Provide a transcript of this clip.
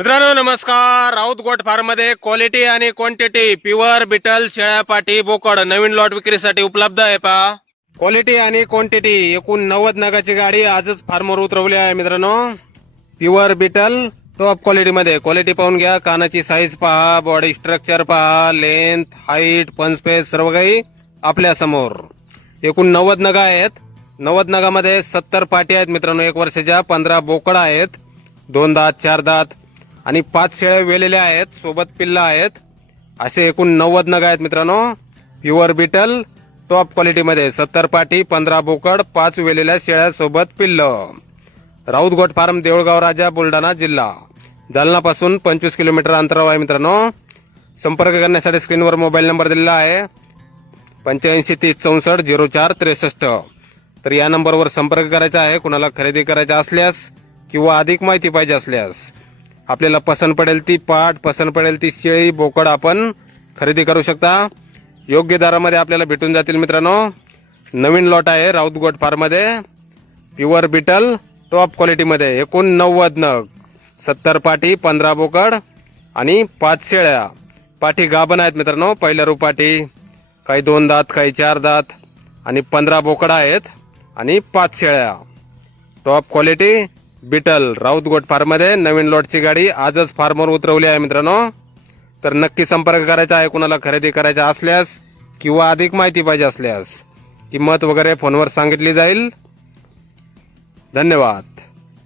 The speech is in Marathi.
मित्रांनो नमस्कार. राऊत गोट फार्म मध्ये क्वालिटी आणि क्वांटिटी प्युअर बिटल शेळ्या पाटी बोकड नवीन लॉट विक्रीसाठी उपलब्ध आहे. पहा क्वालिटी आणि क्वांटिटी एकूण 90 नगाची गाडी आजच फार्मवर उतरवली आहे. मित्रांनो प्युअर बिटल टॉप क्वालिटी मध्ये क्वालिटी पाहून घ्या. कानाची साईज पहा, बॉडी स्ट्रक्चर पहा, लेंथ, हाईट, पंचपेस सर्व काही आपल्या समोर. एकूण 90 नगा आहेत. 90 नगामध्ये 70 पाटी आहेत मित्रांनो. 1 वर्षाच्या 15 बोकड आहेत, 2 दात 4 दात आणि 5 शेळ्या वेलेल्या आहेत, सोबत पिल्ला आहेत. असे एकूण 90 नग आहेत मित्रांनो. प्युअर बिटल टॉप क्वालिटी मध्ये 70 पाटी, 15 बोकड, 5 वेलेल्या शेळ्या सोबत पिल्ल. राऊत गोट फार्म, देऊळगाव राजा, बुलढाणा जिल्हा. जालना पासून 25 किलोमीटर अंतरावर आहे मित्रांनो. संपर्क करण्यासाठी स्क्रीनवर मोबाईल नंबर दिलेला आहे 85 30 64 04 63. तर या नंबरवर संपर्क करायचा आहे. कुणाला खरेदी करायचा असल्यास किंवा अधिक माहिती पाहिजे असल्यास आपल्याला पसंत पडेल ती पाट, पसंत पडेल ती शेळी, बोकड आपण खरेदी करू शकता. योग्य दरामध्ये आपल्याला भेटून जातील मित्रांनो. नवीन लॉट आहे राऊत गोट फार्म मध्ये. प्युअर बिटल टॉप क्वालिटी मध्ये एकूण 90 नग, 70 पाटी, 15 बोकड आणि 5 शेळ्या. पाठी गाभण आहेत मित्रांनो. पहिल्या रुपाटी, काही 2 दात, काही 4 दात आणि 15 बोकड आहेत आणि 5 शेळ्या. Top quality beetle Raut goat farm मध्ये नवीन लॉटची गाडी आजच फार्मवर उतरवली आहे मित्रांनो. तर नक्की संपर्क करायचा आहे. कुणाला खरेदी करायचा असल्यास किंवा अधिक माहिती पाहिजे असल्यास किंमत वगैरे फोनवर सांगितली जाईल. धन्यवाद.